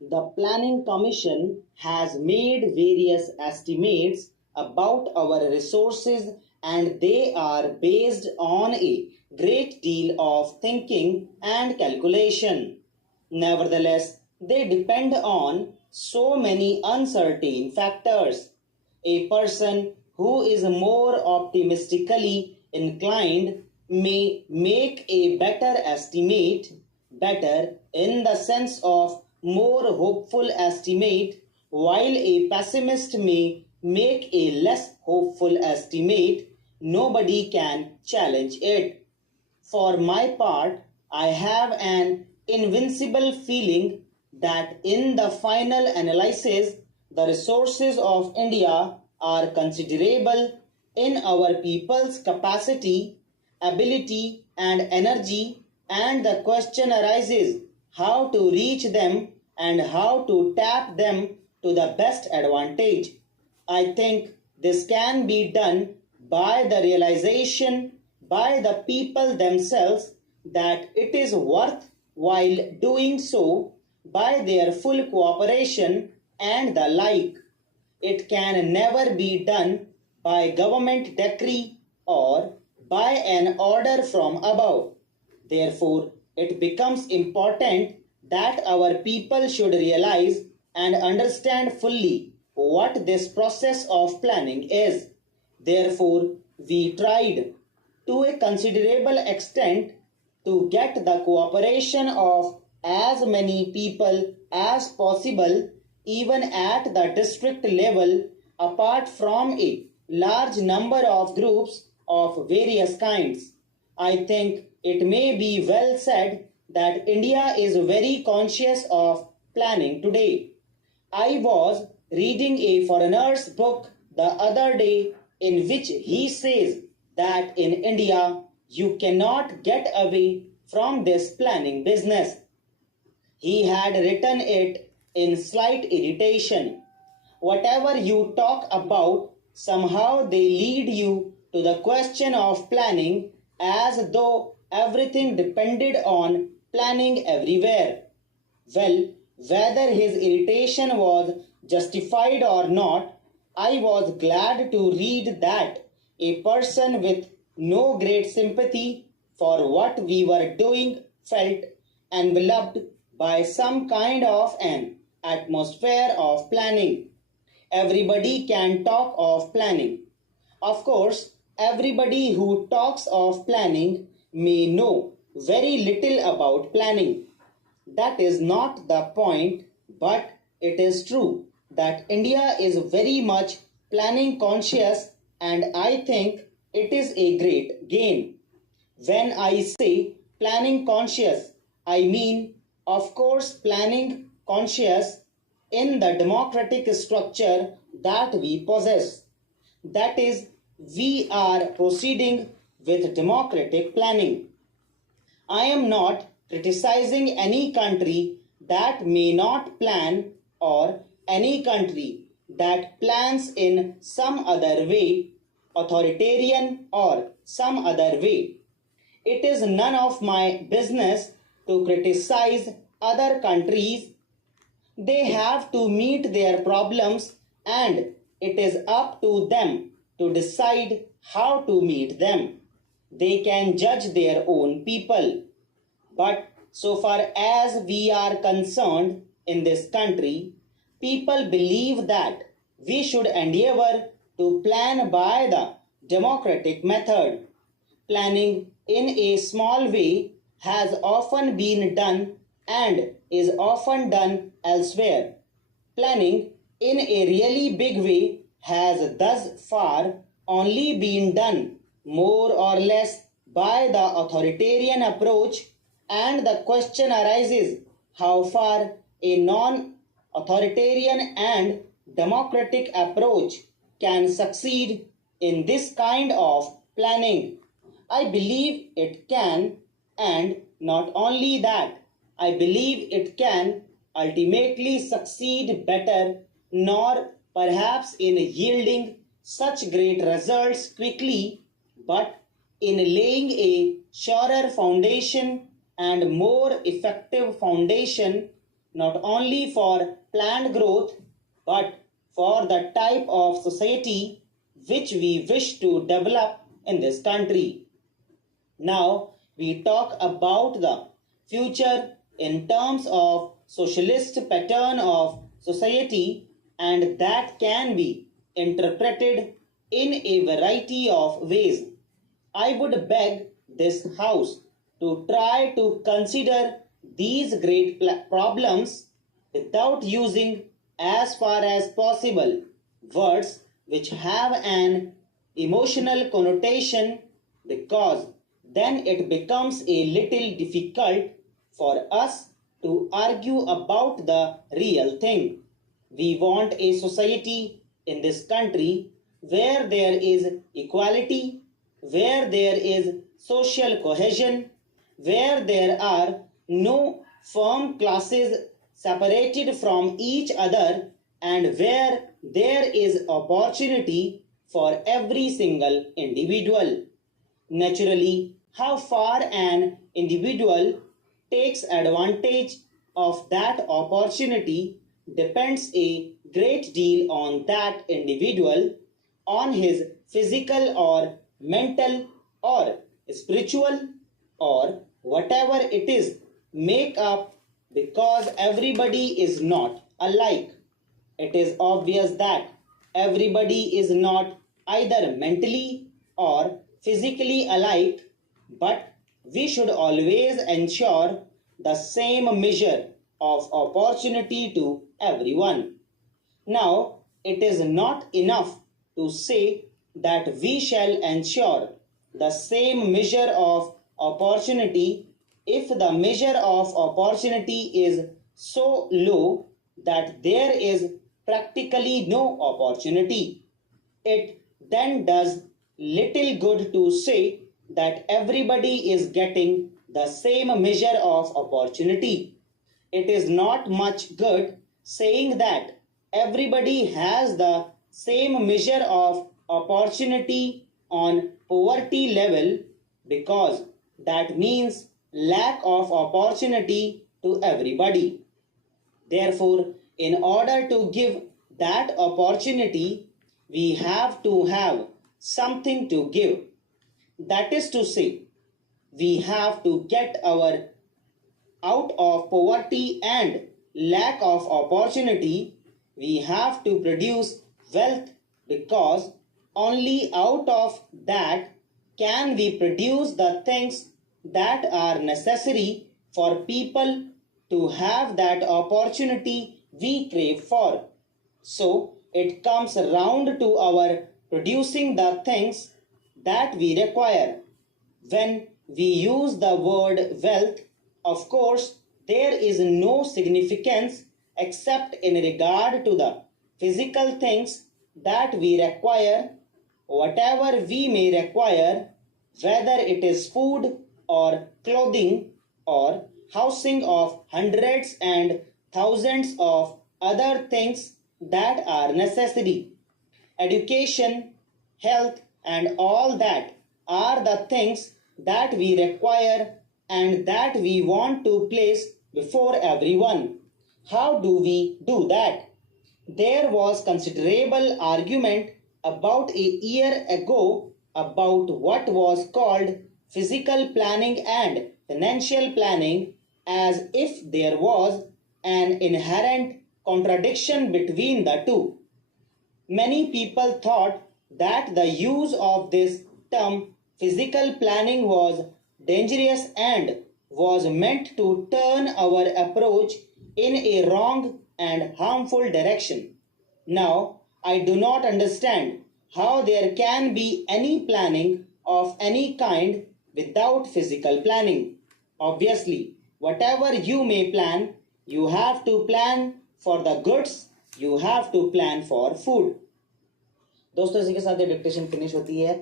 The Planning Commission has made various estimates about our resources, and they are based on a great deal of thinking and calculation. Nevertheless, they depend on so many uncertain factors. A person who is more optimistically inclined may make a better estimate, better in the sense of more hopeful estimate, while a pessimist may make a less hopeful estimate. Nobody can challenge it. For my part, I have an invincible feeling that in the final analysis, the resources of India are considerable in our people's capacity, ability, and energy, and the question arises how to reach them and how to tap them to the best advantage. I think this can be done by the realization by the people themselves that it is worth while doing so, by their full cooperation and the like. It can never be done by government decree or by an order from above. Therefore, it becomes important that our people should realize and understand fully what this process of planning is. Therefore, we tried to a considerable extent to get the cooperation of as many people as possible, even at the district level, apart from a large number of groups of various kinds. I think it may be well said that India is very conscious of planning today. I was reading a foreigner's book the other day in which he says that in India you cannot get away from this planning business. He had written it in slight irritation. Whatever you talk about, somehow they lead you to the question of planning as though everything depended on planning everywhere. Well, whether his irritation was justified or not, I was glad to read that a person with no great sympathy for what we were doing felt enveloped by some kind of an atmosphere of planning. Everybody can talk of planning. Of course, everybody who talks of planning may know very little about planning. That is not the point, but it is true that India is very much planning conscious, and I think it is a great gain. When I say planning conscious, I mean, of course, planning conscious in the democratic structure that we possess. That is, we are proceeding with democratic planning. I am not criticizing any country that may not plan or any country that plans in some other way, authoritarian or some other way. It is none of my business to criticize other countries. They have to meet their problems, and it is up to them to decide how to meet them. They can judge their own people. But so far as we are concerned in this country, people believe that we should endeavor to plan by the democratic method. Planning in a small way has often been done and is often done elsewhere. Planning in a really big way has thus far only been done more or less by the authoritarian approach, and the question arises how far a non-authoritarian and democratic approach can succeed in this kind of planning. I believe it can, and not only that, I believe it can ultimately succeed better, nor perhaps in yielding such great results quickly, but in laying a surer foundation and more effective foundation not only for planned growth but for the type of society which we wish to develop in this country. Now we talk about the future in terms of socialist pattern of society, and that can be interpreted in a variety of ways. I would beg this house to try to consider these great problems without using, as far as possible, words which have an emotional connotation, because then it becomes a little difficult for us to argue about the real thing. We want a society in this country where there is equality, where there is social cohesion, where there are no firm classes separated from each other, and where there is opportunity for every single individual. Naturally, how far an individual takes advantage of that opportunity depends a great deal on that individual, on his physical or mental or spiritual or whatever it is make up, because everybody is not alike. It is obvious that everybody is not either mentally or physically alike, but we should always ensure the same measure of opportunity to everyone. Now, it is not enough to say that we shall ensure the same measure of opportunity if the measure of opportunity is so low that there is practically no opportunity. It then does little good to say that everybody is getting the same measure of opportunity. It is not much good saying that everybody has the same measure of opportunity on poverty level, because that means lack of opportunity to everybody. Therefore, in order to give that opportunity, we have to have something to give. That is to say, we have to get our out of poverty and lack of opportunity. We have to produce wealth, because only out of that can we produce the things that are necessary for people to have that opportunity we crave for. So it comes round to our producing the things that we require. When we use the word wealth, of course, there is no significance except in regard to the physical things that we require, whatever we may require, whether it is food or clothing or housing of hundreds and thousands of other things that are necessary. Education, health, and all that are the things that we require and that we want to place before everyone. How do we do that? There was considerable argument about a year ago about what was called physical planning and financial planning, as if there was an inherent contradiction between the two. Many people thought that the use of this term physical planning was dangerous and was meant to turn our approach in a wrong and harmful direction. Now, I do not understand how there can be any planning of any kind without physical planning. Obviously, whatever you may plan, you have to plan for the goods, you have to plan for food. दोस्तों इसी के साथ ये dictation finish होती है.